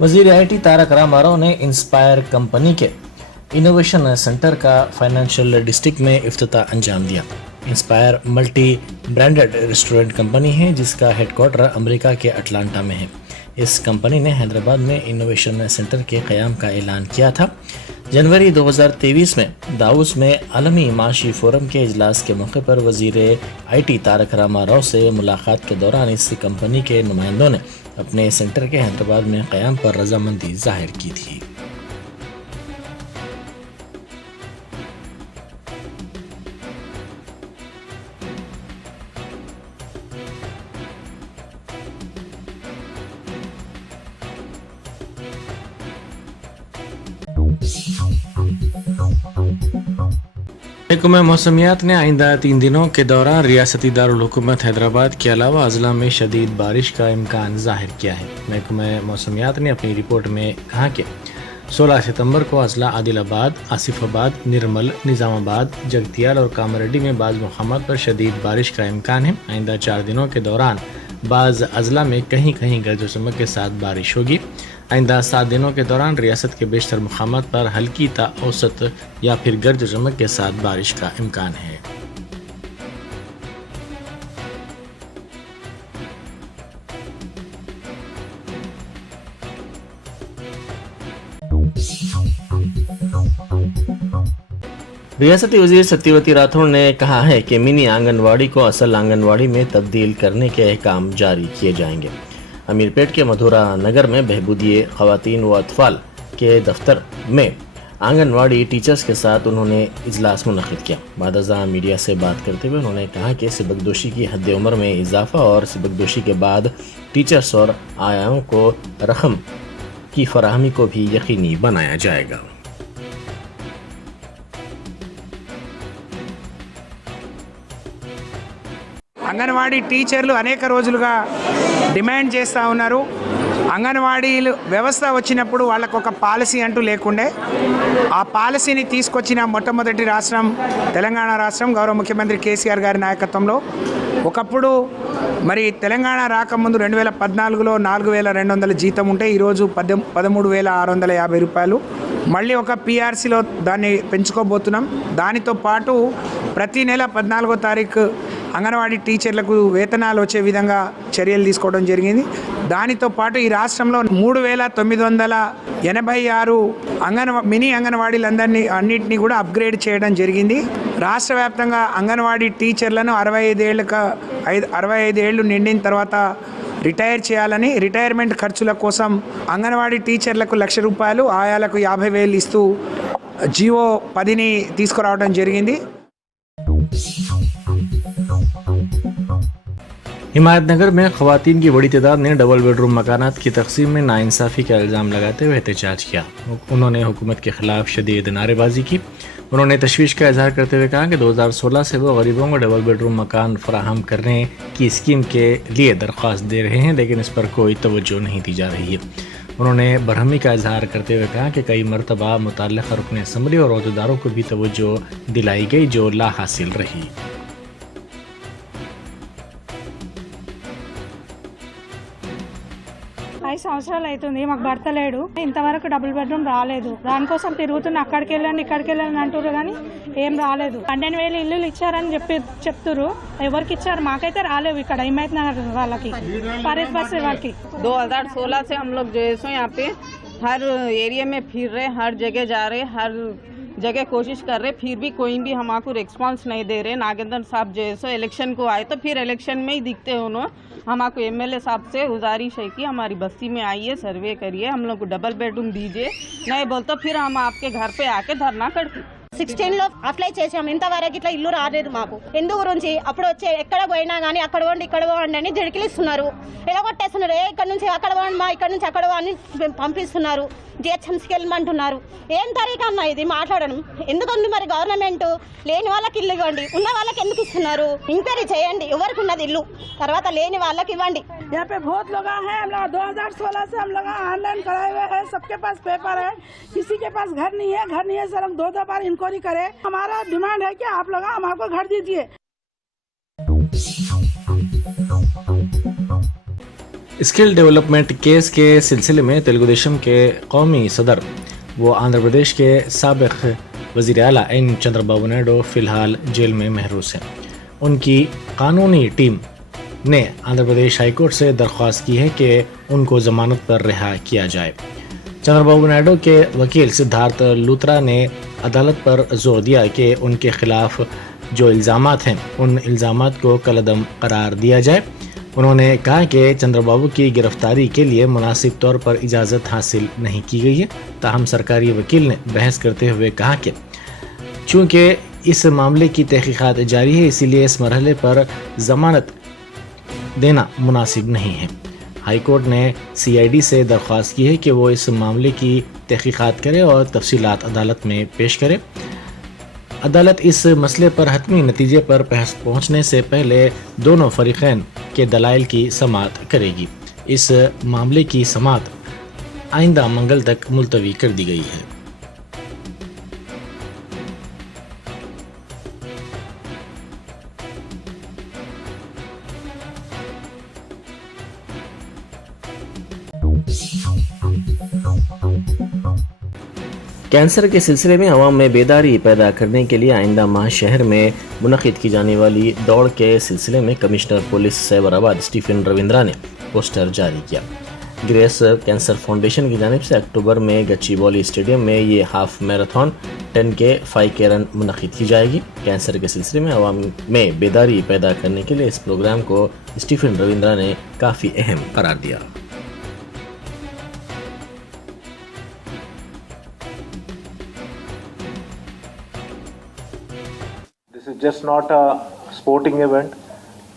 वजीर IT तारक रामाराव ने inspire company के इनोवेशन सेंटर का फाइनेंशियल डिस्ट्रिक्ट में इफ्तिताह अंजाम दिया। Inspire multi branded restaurant company है जिसका हेडक्वार्टर अमेरिका के अटलांटा में है। इस कंपनी ने हैदराबाद में इनोवेशन सेंटर के क़याम का ऐलान किया था। जनवरी 2023 में दाऊस में आलमी माशी फोरम के इजलास के मौके पर वजीर IT तारक रामाराव से मुलाकात के दौरान इस कंपनी के नुमाइंदों ने अपने सेंटर के हैदराबाद में क़याम पर रजामंदी जाहिर की थी। महकमा मौसमियात ने आइंदा 3 दिनों के दौरान रियासती दारुल हुकूमत हैदराबाद के अलावा अजला में शदीद बारिश का इम्कान जाहिर किया है। महकमा मौसमियात ने अपनी रिपोर्ट में कहा कि 16 सितंबर को अजला आदिलाबाद, आसिफाबाद, निर्मल, निज़ामाबाद, जगतियाल और कामारेड्डी में बाज़ मकामात पर शदीद बारिश का इम्कान है। आइंदा 4 दिनों के दौरान बाज़ अजला में कहीं कहीं गरज चमक के साथ बारिश होगी। आइंदा 7 दिनों के दौरान रियासत के बेशतर मकामात पर हल्की ता औसत या फिर गरज चमक के साथ बारिश का इम्कान है। रियासती वजीर सत्यवती राठौड़ ने कहा है कि मिनी आंगनवाड़ी को असल आंगनवाड़ी में तब्दील करने के अहकाम जारी किए जाएंगे। अमीरपेट के मधुरा नगर में बहबूदिये ख़वातीन व अतफ़ाल के दफ्तर में आंगनवाड़ी टीचर्स के साथ उन्होंने इजलास मुनक़िद किया। बाद मीडिया से बात करते हुए उन्होंने कहा कि सबकदोशी की हद उम्र में इजाफ़ा और सबकदोशी के बाद टीचर्स और आयाओं को रकम की फराहमी को भी यकीनी बनाया जाएगा। అంగన్వాడీ టీచర్లు అనేక రోజులుగా డిమాండ్ చేస్తూ ఉన్నారు. అంగన్వాడీలు వ్యవస్థ వచ్చినప్పుడు వాళ్ళకు ఒక పాలసీ అంటూ లేకుండే ఆ పాలసీని తీసుకొచ్చిన మొట్టమొదటి రాష్ట్రం తెలంగాణ రాష్ట్రం. గౌరవ ముఖ్యమంత్రి కేసీఆర్ గారి నాయకత్వంలో ఒకప్పుడు మరి తెలంగాణ రాకముందు 2014లో 4200 జీతం ఉంటే ఈరోజు 13,650 రూపాయలు. మళ్ళీ ఒక PRCలో దాన్ని పెంచుకోబోతున్నాం. దానితో పాటు ప్రతి నెల 14వ తారీఖు అంగన్వాడీ టీచర్లకు వేతనాలు వచ్చే విధంగా చర్యలు తీసుకోవడం జరిగింది. దానితో పాటు ఈ రాష్ట్రంలో 3,986 మినీ అంగన్వాడీలందరినీ అన్నింటినీ కూడా అప్గ్రేడ్ చేయడం జరిగింది. రాష్ట్ర వ్యాప్తంగా అంగన్వాడీ టీచర్లను 65 ఏళ్ళు నిండిన తర్వాత రిటైర్ చేయాలని, రిటైర్మెంట్ ఖర్చుల కోసం అంగన్వాడీ టీచర్లకు ₹1,00,000, ఆయాలకు 50,000 ఇస్తూ జీవో 10ని తీసుకురావడం జరిగింది. हिमायतनगर में ख़वातीन की बड़ी तादाद ने डबल बेडरूम मकानात की तकसीम में नाइंसाफ़ी का इल्ज़ाम लगाते हुए एहतजाज किया। उन्होंने हुकूमत के ख़िलाफ़ शदीद नारेबाजी की। उन्होंने तशवीश का इजहार करते हुए कहा कि 2016 से वो गरीबों को डबल बेडरूम मकान फराहम करने की स्कीम के लिए दरख्वास्त दे रहे हैं, लेकिन इस पर कोई तवज्जो नहीं दी जा रही है। उन्होंने बरहमी का इजहार करते हुए कहा कि कई मरतबा मुतल्लिक़ रुकन असम्बली और अहदेदारों को भी तवज्जो दिलाई गई जो ला हासिल रही। 5 సంవత్సరాలు అవుతుంది మాకు భర్త లేడు, ఇంతవరకు డబుల్ బెడ్రూమ్ రాలేదు. దానికోసం తిరుగుతున్నా, అక్కడికి వెళ్ళండి ఇక్కడికి వెళ్ళండి అంటారు కానీ ఏం రాలేదు. 12,000 ఇల్లులు ఇచ్చారని చెప్తున్నారు. ఎవరికి ఇచ్చారు? మాకైతే రాలేవు. ఇక్కడ హిమాయత్ నగర్ వాళ్ళకి ఫరీద్ బస్ వాళ్ళకి 2016 से हम लोग जो है सो यहाँ पे हर एरिया में फिर रहे, हर जगह जा रहे, हर जगह कोशिश कर रहे, फिर भी कोई भी हमको रिस्पांस नहीं दे रहे। नागेंद्र साहब जो है सो इलेक्शन को आए तो फिर इलेक्शन में ही दिखते हैं उन्होंने। हमको MLA साहब से गुजारिश है कि हमारी बस्ती में आइए, सर्वे करिए, हम लोग को डबल बेडरूम दीजिए, नहीं बोल तो फिर हम आपके घर पे आके धरना करते। 16లో అప్లై చేసాం, ఇంతవరకు ఇట్లా ఇల్లు రాలేదు మాకు. ఎందు గురించి అప్పుడు వచ్చే ఎక్కడ పోయినా కానీ అక్కడ పోండి ఇక్కడ పోండి అని జిడికిలిస్తున్నారు, ఎలగొట్టేస్తున్నారు. ఇక్కడ నుంచి అక్కడ పోండి, ఇక్కడ నుంచి అక్కడ అని పంపిస్తున్నారు. GHMCకి వెళ్ళమంటున్నారు. ఏం తరీకా అన్న ఇది మాట్లాడడం? ఎందుకండి మరి గవర్నమెంట్ లేని వాళ్ళకి ఇల్లు ఇవ్వండి, ఉన్న వాళ్ళకి ఎందుకు ఇస్తున్నారు? ఎంక్వైరీ చేయండి, ఎవరికి ఉన్నది ఇల్లు, తర్వాత లేని వాళ్ళకి ఇవ్వండి. यहाँ पे बहुत लोग हैं, हम लोग 2016 से हम लोग ऑनलाइन कराए हुए हैं, सबके पास पेपर है, किसी के पास घर नहीं है सर, हम 2 बार इंक्वायरी करे। हमारा डिमांड है कि आप लोग हमको घर दीजिए। स्किल डेवलपमेंट केस के सिलसिले में तेलुगुदेशम के कौमी सदर व आंध्र प्रदेश के साबिक वज़ीर आला एन चंद्रबाबू नायडू फ़िलहाल जेल में महरूस हैं। उनकी कानूनी टीम ने आंध्र प्रदेश हाई कोर्ट से दरख्वास्त की है कि उनको ज़मानत पर रिहा किया जाए। चंद्रबाबू नायडू के वकील सिद्धार्थ लूथरा ने अदालत पर जोर दिया कि उनके खिलाफ जो इल्ज़ामात हैं उन इल्ज़ामात को कलअदम करार दिया जाए। उन्होंने कहा कि चंद्रबाबू की गिरफ्तारी के लिए मुनासिब तौर पर इजाज़त हासिल नहीं की गई है। ताहम सरकारी वकील ने बहस करते हुए कहा कि चूँकि इस मामले की तहकीकात जारी है, इसीलिए इस मरहले पर ज़मानत देना मुनासिब नहीं है। हाई कोर्ट ने CID से दरख्वास्त की है कि वो इस मामले की तहकीकात करे और तफसीलात अदालत में पेश करे। अदालत इस मसले पर हतमी नतीजे पर पहुंचने से पहले दोनों फरीक़ैन के दलाइल की समाअत करेगी। इस मामले की समाअत आइंदा मंगल तक मुलतवी कर दी गई है। कैंसर के सिलसिले में अवाम में बेदारी पैदा करने के लिए आइंदा माह शहर में मुनक़िद की जाने वाली दौड़ के सिलसिले में कमिश्नर पुलिस सैबराबाद स्टीफन रविंद्रा ने पोस्टर जारी किया। ग्रेस कैंसर फाउंडेशन की जानिब से अक्टूबर में गच्चीबौली स्टेडियम में ये half marathon 10K 5K run मुनक़िद की जाएगी। कैंसर के सिलसिले में अवाम में बेदारी पैदा करने के लिए इस प्रोग्राम को स्टीफन रविंद्रा ने काफ़ी अहम करार दिया। This is just not a sporting event,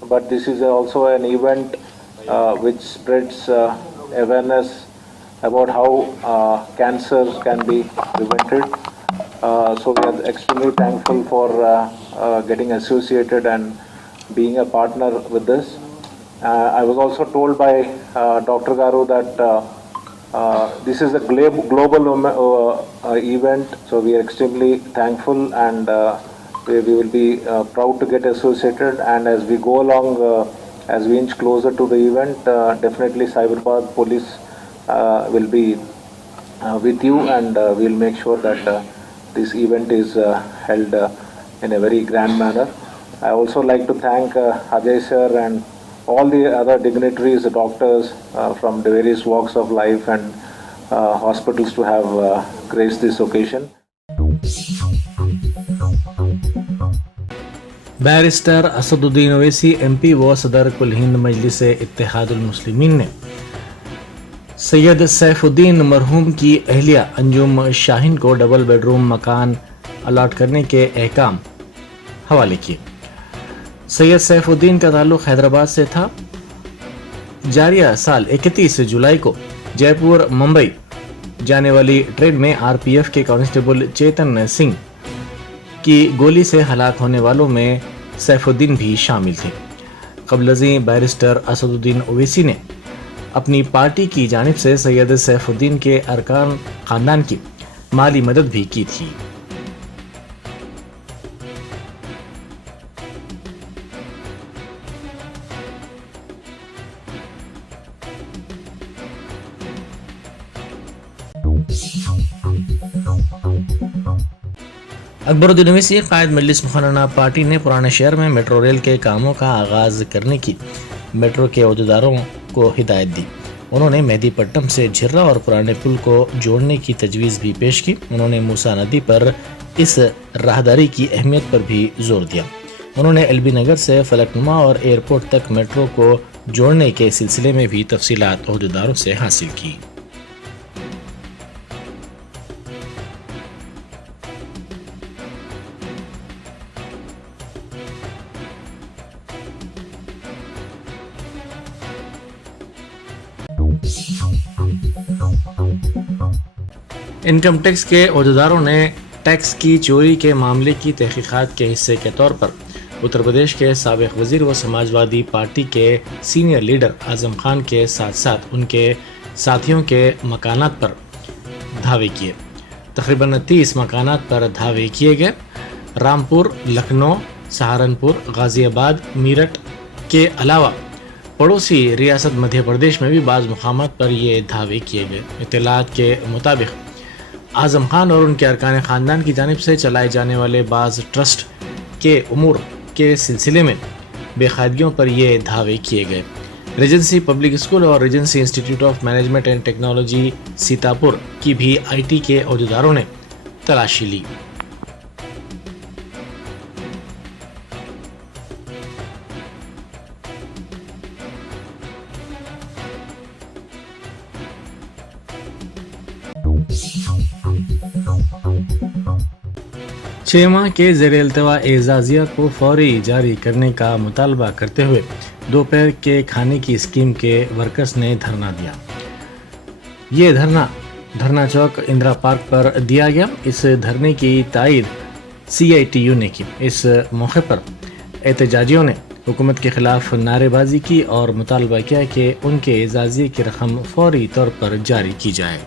but this is also an event which spreads awareness about how cancer can be prevented. So we are extremely thankful for getting associated and being a partner with this. I was also told by Dr. Garu that this is a global event, so we are extremely thankful and we will be proud to get associated, and as we go along, as we inch closer to the event, definitely Cyberabad Police will be with you, and we'll make sure that this event is held in a very grand manner. I also like to thank Ajay sir and all the other dignitaries, the doctors from the various walks of life and hospitals to have graced this occasion. Barrister Asaduddin Owaisi MP व सदर कुल हिंद मजलिस इत्तेहादुल मुस्लिमीन ने सैयद सैफुद्दीन मरहूम की अहलिया अंजुम शाहीन को double bedroom मकान allot करने के अहकाम हवाले किए। सैयद सैफुद्दीन का ताल्लुक हैदराबाद से था। जारिया साल 31 जुलाई को जयपुर मुंबई जाने वाली ट्रेन में RPF के कांस्टेबल चेतन सिंह की गोली से हलाक होने वालों में सैफुद्दीन भी शामिल थे। कबलजी बैरिस्टर असदुद्दीन ओवैसी ने अपनी पार्टी की जानिब से सैयद सैफुद्दीन के अरकान खानदान की माली मदद भी की थी। अकबरुद्दीन ओवैसी कायद मजलिस मुखन्ना पार्टी ने पुराने शहर में मेट्रो रेल के कामों का आगाज़ करने की मेट्रो के अहदेदारों को हिदायत दी। उन्होंने मेहदीपट्टनम से झिर्रा और पुराने पुल को जोड़ने की तजवीज़ भी पेश की। उन्होंने मूसा नदी पर इस राहदारी की अहमियत पर भी जोर दिया। उन्होंने LB नगर से फलकनुमा और एयरपोर्ट तक मेट्रो को जोड़ने के सिलसिले में भी तफसीलात अहदेदारों से हासिल की। इनकम टैक्स के अहदेदारों ने टैक्स की चोरी के मामले की तहकीकात के हिस्से के तौर पर उत्तर प्रदेश के साबिक वज़ीर व समाजवादी पार्टी के सीनियर लीडर आज़म खान के साथ साथ उनके साथियों के मकानात पर धावे किए। तकरीबन 30 मकानात पर धावे किए गए। रामपुर, लखनऊ, सहारनपुर, गाज़ियाबाद, मीरठ के अलावा पड़ोसी रियासत मध्य प्रदेश में भी बाज़ मुकामात पर ये दावे किए गए। इत्तलात के मुताबिक आज़म खान और उनके अरकान ख़ानदान की जानिब से चलाए जाने वाले बाज़ ट्रस्ट के उमूर के सिलसिले में बेकायदगियों पर ये दावे किए गए। रीजेंसी पब्लिक स्कूल और Regency institute of management and technology Sitapur की भी IT के अहदेदारों ने तलाशी ली। छह माह के ज़ेर इल्तवा एजाजियत को फौरी जारी करने का मुतालबा करते हुए दोपहर के खाने की स्कीम के वर्कर्स ने धरना दिया। ये धरना चौक इंदिरा पार्क पर दिया गया। इस धरने की तायद CITU ने की। इस मौके पर एहतजाजियों ने हुकूमत के खिलाफ नारेबाजी की और मुतालबा किया कि उनके एजाजिये की रकम फौरी तौर पर जारी की जाए।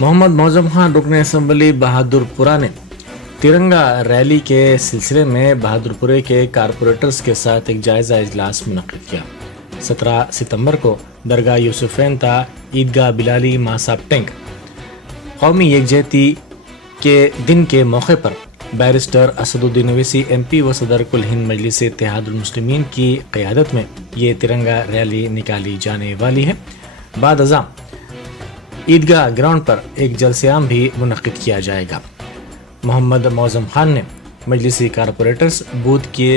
मोहम्मद मौजम खान रुकन असम्बली बहादुरपुरा ने तिरंगा रैली के सिलसिले में बहादुरपुरे के कारपोरेटर्स के साथ एक जायजा इजलास मुनक्किद किया। 17 सितंबर को दरगाह यूसुफैन ता ईदगाह बिलाली मासाब टैंक कौमी यकजहती के दिन के मौके पर बैरिस्टर असदुद्दीन ओवैसी MP व सदर कुल हिंद मजलिस इत्तेहादुल मुस्लिमीन की क़यादत में ये तिरंगा रैली निकाली जाने वाली है। बाद अज़ां ईदगाह ग्राउंड पर एक जलसेआम भी मुनक्किद किया जाएगा। मोहम्मद मौजम खान ने मजलिसी कारपोरेटर्स बूथ के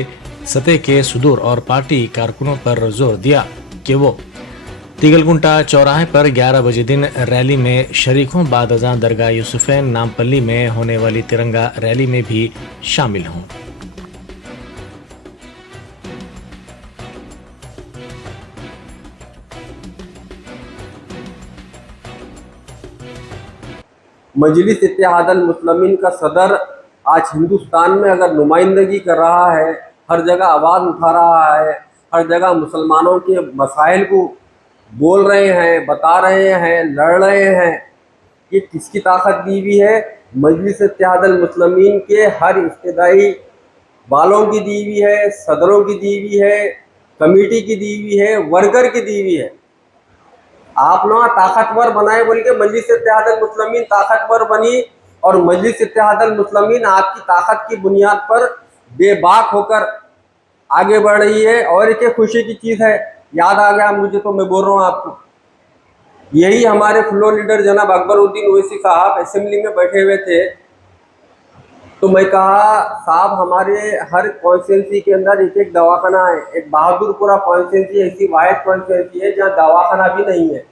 सतह के सुदूर और पार्टी कारकुनों पर जोर दिया कि वो तीगलकुंटा चौराहे पर 11 बजे दिन रैली में शरीक हों। बाद अज़ां दरगाह यूसुफैन नामपल्ली में होने वाली तिरंगा रैली में भी शामिल हों। मजलिस इत्तेहादुल मुस्लिमीन का सदर आज हिंदुस्तान में अगर नुमाइंदगी कर रहा है, हर जगह आवाज़ उठा रहा है, हर जगह मुसलमानों के मसाइल को बोल रहे हैं, बता रहे हैं, लड़ रहे हैं, ये किसकी ताकत दी हुई है? मजलिस इत्तेहादुल मुस्लिमीन के हर इब्तिदाई बालों की दी हुई है, सदरों की दी हुई है, कमेटी की दी हुई है, वर्कर की दी हुई है। आप लोग ताकतवर बनाए बोल के मजलिस इत्तेहादुल मुस्लिमीन ताकतवर बनी और मजलिस इत्तेहादुल मुस्लिमीन आपकी ताकत की बुनियाद पर बेबाक होकर आगे बढ़ रही है। और एक खुशी की चीज़ है, याद आ गया मुझे तो मैं बोल रहा हूँ आपको, यही हमारे फ्लोर लीडर जनाब अकबरुद्दीन ओवैसी साहब असेंबली में बैठे हुए थे, तो मैं कहा साहब हमारे हर कॉन्स्टिट्यूंसी के अंदर एक एक दवाखाना है। एक बहादुरपुरा कॉन्स्टिट्यूंसी ऐसी वाहिद कॉन्स्टिट्यूंसी है जहाँ दवाखाना भी नहीं है।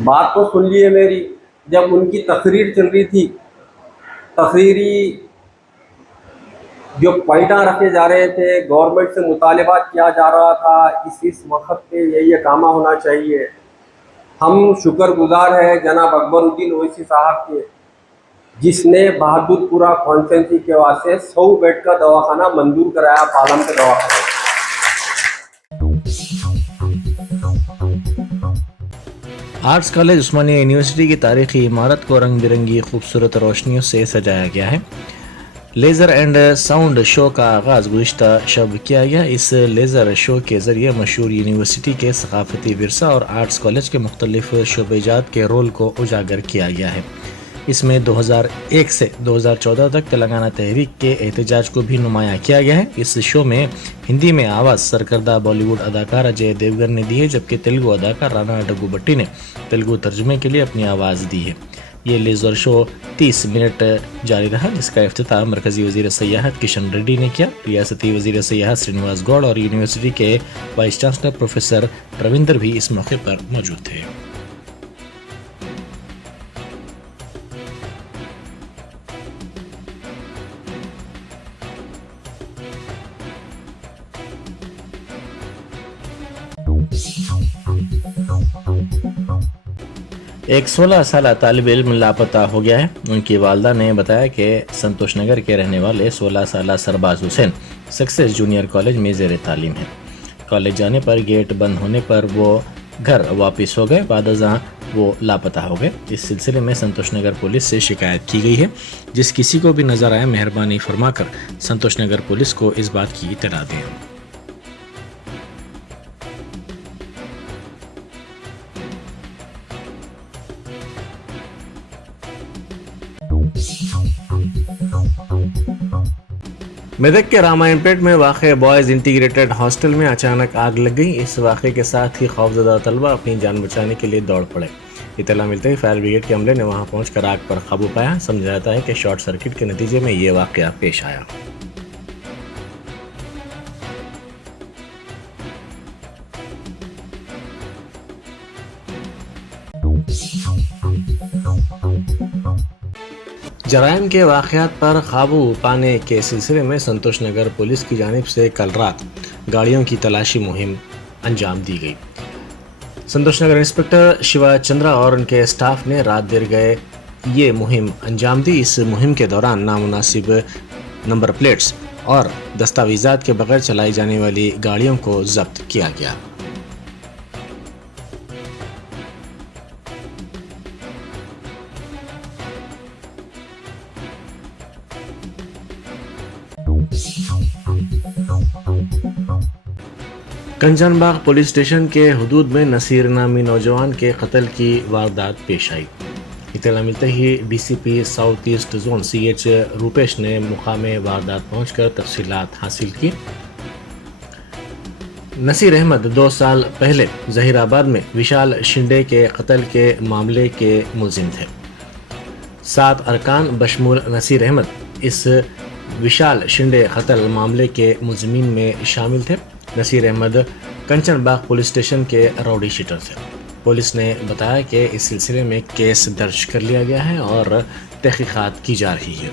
बात तो सुन लिए मेरी, जब उनकी तकरीर चल रही थी, तकरीरी जो पॉइंटा रखे जा रहे थे, गवर्नमेंट से मुतालबात किया जा रहा था, इस वक्त पे ये कामा होना चाहिए। हम शुक्रगुजार हैं जनाब अकबरुद्दीन ओवैसी साहब के, जिसने बहादुरपुरा कॉन्स्टिट्यूंसी के वास्ते 100 बेड का दवाखाना मंजूर कराया, पालम का दवाखाना। आर्ट्स कॉलेज उस्मानिया यूनिवर्सिटी की तारीखी इमारत को रंग बिरंगी खूबसूरत रोशनियों से सजाया गया है। लेज़र एंड साउंड शो का आगाज़ गुज़िश्ता शब किया गया। इस लेज़र शो के ज़रिए मशहूर यूनिवर्सिटी के सकाफती विरसा और आर्ट्स कॉलेज के मुख्तलिफ शोबेजात के रोल को उजागर किया गया है। इसमें 2001 से 2014 तक तेलंगाना तहरीक के एहतजाज को भी नुमाया किया गया है। इस शो में हिंदी में आवाज़ सरकर्दा बॉलीवुड अदाकार अजय देवगन ने दी है, जबकि तेलुगु अदाकार राणा डग्गुबट्टी ने तेलुगु तर्जुमे के लिए अपनी आवाज़ दी है। ये लेज़र शो 30 मिनट जारी रहा, जिसका इफ्तिताम मरकजी वज़ीर सयाहत किशन रेड्डी ने किया। रियासती वज़ीर सयाहत श्रीनिवास गौड़ और यूनिवर्सिटी के वाइस चांसलर प्रोफेसर रविंदर भी इस मौके पर मौजूद थे। एक 16 साल तालिब इल्म लापता हो गया है। उनकी वालदा ने बताया कि संतोष नगर के रहने वाले 16 साल सरबाज हुसैन सक्सेस जूनियर कॉलेज में ज़ेर तालीम है। कॉलेज जाने पर गेट बंद होने पर वो घर वापस हो गए, बाद अज़ां वो लापता हो गए। इस सिलसिले में संतोष नगर पुलिस से शिकायत की गई है। जिस किसी को भी नज़र आए मेहरबानी फरमाकर संतोष नगर पुलिस को इस बात की इत्तला दें। मेदक के रामायणपेट में वाक़ बॉयज़ इंटीग्रेटेड हॉस्टल में अचानक आग लग गई। इस वाक़े के साथ ही खौफजदा तलबा अपनी जान बचाने के लिए दौड़ पड़े। इत्तला मिलते ही फायर ब्रिगेड के अमले ने वहां पहुंचकर आग पर काबू पाया। समझा जाता है कि शॉर्ट सर्किट के नतीजे में ये वाक़या पेश आया। जराइम के वाक़यात पर काबू पाने के सिलसिले में संतोष नगर पुलिस की जानिब से कल रात गाड़ियों की तलाशी मुहिम अंजाम दी गई। संतोष नगर इंस्पेक्टर शिवा चंद्रा और उनके स्टाफ ने रात देर गए ये मुहिम अंजाम दी। इस मुहिम के दौरान नामुनासिब नंबर प्लेट्स और दस्तावेज़ात के बगैर चलाई जाने वाली गाड़ियों को जब्त किया गया। कंचनबाग पुलिस स्टेशन के हुदूद में नसीर नामी नौजवान के कत्ल की वारदात पेश आई। इत्तला मिलते ही DCP south east zone CH Rupesh ने मुकामे वारदात पहुंचकर तफसीलात हासिल की। नसीर अहमद 2 साल पहले जहीराबाद में विशाल शिंदे के कत्ल के मामले के मुलजिम थे। 7 अरकान बशमूल नसीर अहमद इस विशाल शिंदे कत्ल मामले के मुलजिमीन में शामिल थे। नसीर अहमद कंचनबाग पुलिस स्टेशन के राउडी शीटर थे। पुलिस ने बताया कि इस सिलसिले में केस दर्ज कर लिया गया है और तहकीकात की जा रही है।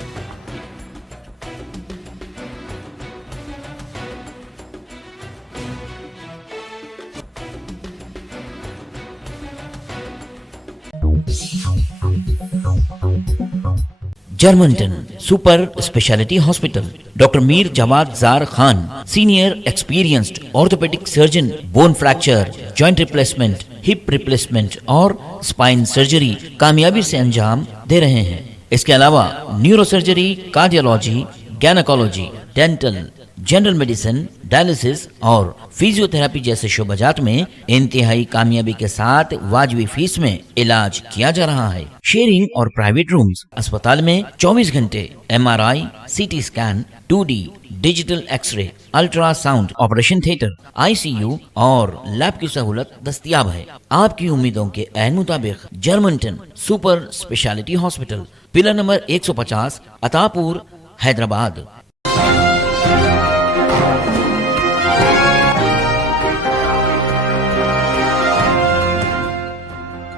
Germanten super speciality hospital, doctor Mir Jawad Zar Khan, senior experienced orthopaedic surgeon, bone fracture, joint replacement, hip replacement और स्पाइन सर्जरी कामयाबी से अंजाम दे रहे हैं। इसके अलावा neuro surgery, cardiology, gynaecology, dental, general medicine, dialysis और फिजियोथेरेपी जैसे शोबाजात में इंतहाई कामयाबी के साथ वाजबी फीस में इलाज किया जा रहा है। शेयरिंग और प्राइवेट रूम्स, अस्पताल में 24 घंटे MRI, CT scan, 2D digital x-ray, ultrasound, operation theatre, ICU और लैब की सहूलत दस्तयाब है। आपकी उम्मीदों के ऐन मुताबिक Germanten super speciality hospital, pillar number 150, Attapur, Hyderabad.